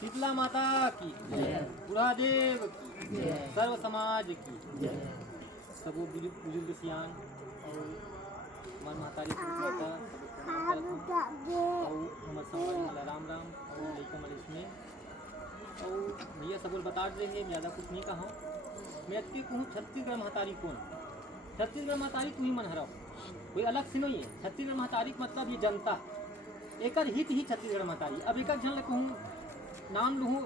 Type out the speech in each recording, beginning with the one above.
शीतला माता की, बुढ़ादेव की, सर्व समाज की, सब बुजुर्ग सियान और हमार महतारी और हमार संगवारी मला राम राम और लइका मल इसमें और भैया सब बता देंगे ज़्यादा कुछ नहीं कहा। मैं अति कहूँ छत्तीसगढ़ महतारी कौन? छत्तीसगढ़ महतारी तू ही मन हराओ, कोई अलग से नहीं है। छत्तीसगढ़ महतारी का मतलब ये जनता, एक हित ही छत्तीसगढ़ महतारी। अब एक जन कहूँ नाम लूँ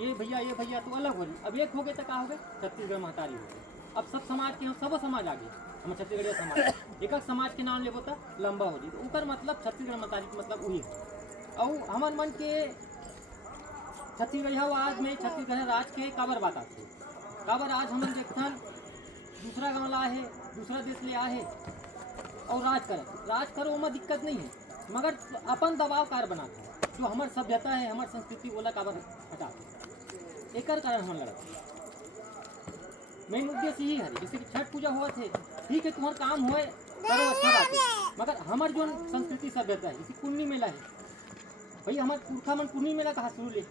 ये भैया तो अलग हो रही, अब एक हो गए तो क्या हो गए? छत्तीसगढ़ महतारी हो गए। अब सब समाज के हम सब समाज आगे, हम छत्तीसगढ़ समाज एक समाज के नाम लेबो तो लंबा हो जाए, तो उनका मतलब छत्तीसगढ़ महतारी का मतलब वही है। और हमार मन के छत्तीसगढ़ आज में छत्तीसगढ़ राज के काबर बात आती है, काबर आज हम देखथन दूसरा गाँव ला है, दूसरा देश ले आए और राज करो में दिक्कत नहीं है, मगर अपन दबाव कार बनाते हैं। जो हमार सभ्यता है, हमार संस्कृति ओला काबर हटाते, एक कारण हम लड़ते। मेन उद्देश्य यही है। जैसे कि छठ पूजा हुआ थे, ठीक है तुम्हारा काम होए करो, अच्छा बात है, मगर हमार जो संस्कृति सभ्यता है, जैसे कुन्नी मेला है, भाई हमारे पुरखा मन कुन्नी मेला कहाँ शुरू ले,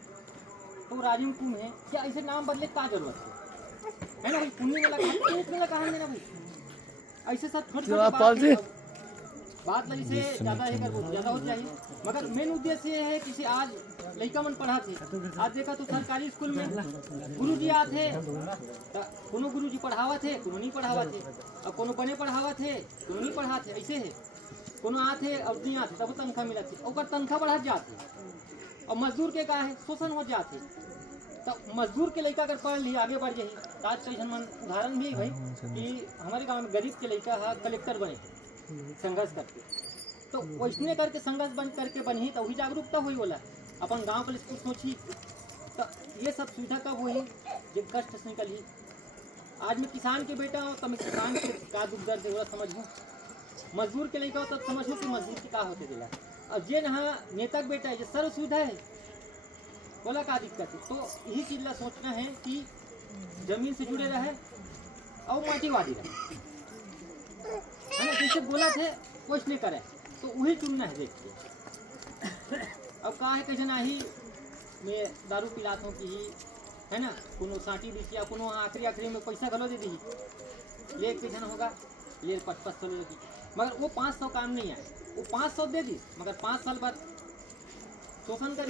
तो राजीव कुंभ है, क्या ऐसे नाम बदले क्या जरूरत है ना भाई? कुन्नी मेला कहाँ लेना भाई? ऐसे सब छोटे बात लगी से ज़्यादा है कर ज़्यादा हो चाहिए, मगर मेन उद्देश्य ये है कि आज लड़का मन पढ़ा थे, आज देखा तो सरकारी स्कूल में गुरुजी आते, कोनो गुरुजी पढ़ावा थे, कोनो नहीं पढ़ावा थे, अब कोनो बने पढ़ावा थे, कोनो नहीं पढ़ाते, ऐसे है। कोनो आते और नहीं आते तब तनख्वाह मिला थे, और तनख्वाह बढ़ा जाते, और मजदूर के का है शोषण हो जाते। तो मजदूर के लड़का अगर पढ़ ली आगे बढ़ जाए, तो आज कई मन उदाहरण भी भाई कि हमारे गाँव में गरीब के लड़का है कलेक्टर बने संघर्ष करके, तो वैसने करके संघर्ष बन करके बनी तो वही जागरूकता हुई बोला अपन गांव पुलिस कुछ सोची। तो ये सब सुविधा कब हुई जब कष्ट से निकली। आज मैं किसान के बेटा हूँ तो मैं किसान के का दुख दर्द है समझूँ, मजदूर के लेकर तब समझूँ कि मजदूर की का होते दिला। अब जे यहाँ नेता का बेटा है, ये सर्व सुविधा है, बोला का दिक्कत है। तो यही चीज़ ला सोचना है कि जमीन से जुड़े रहे और माटीवादी रहे, है ना? जैसे बोला थे कुछ नहीं करे तो वही चुनना है देख के। अब कहा है कैसे ना ही मैं दारू पिलात हूँ कि है ना, कोनो साटी बिचिया कोनो आखिरी में पैसा गलो दे दी ले कैसे ना होगा, ले 500 लगी, मगर वो 500 काम नहीं आए, वो 500 दे दी, मगर 5 साल बाद शोषण कर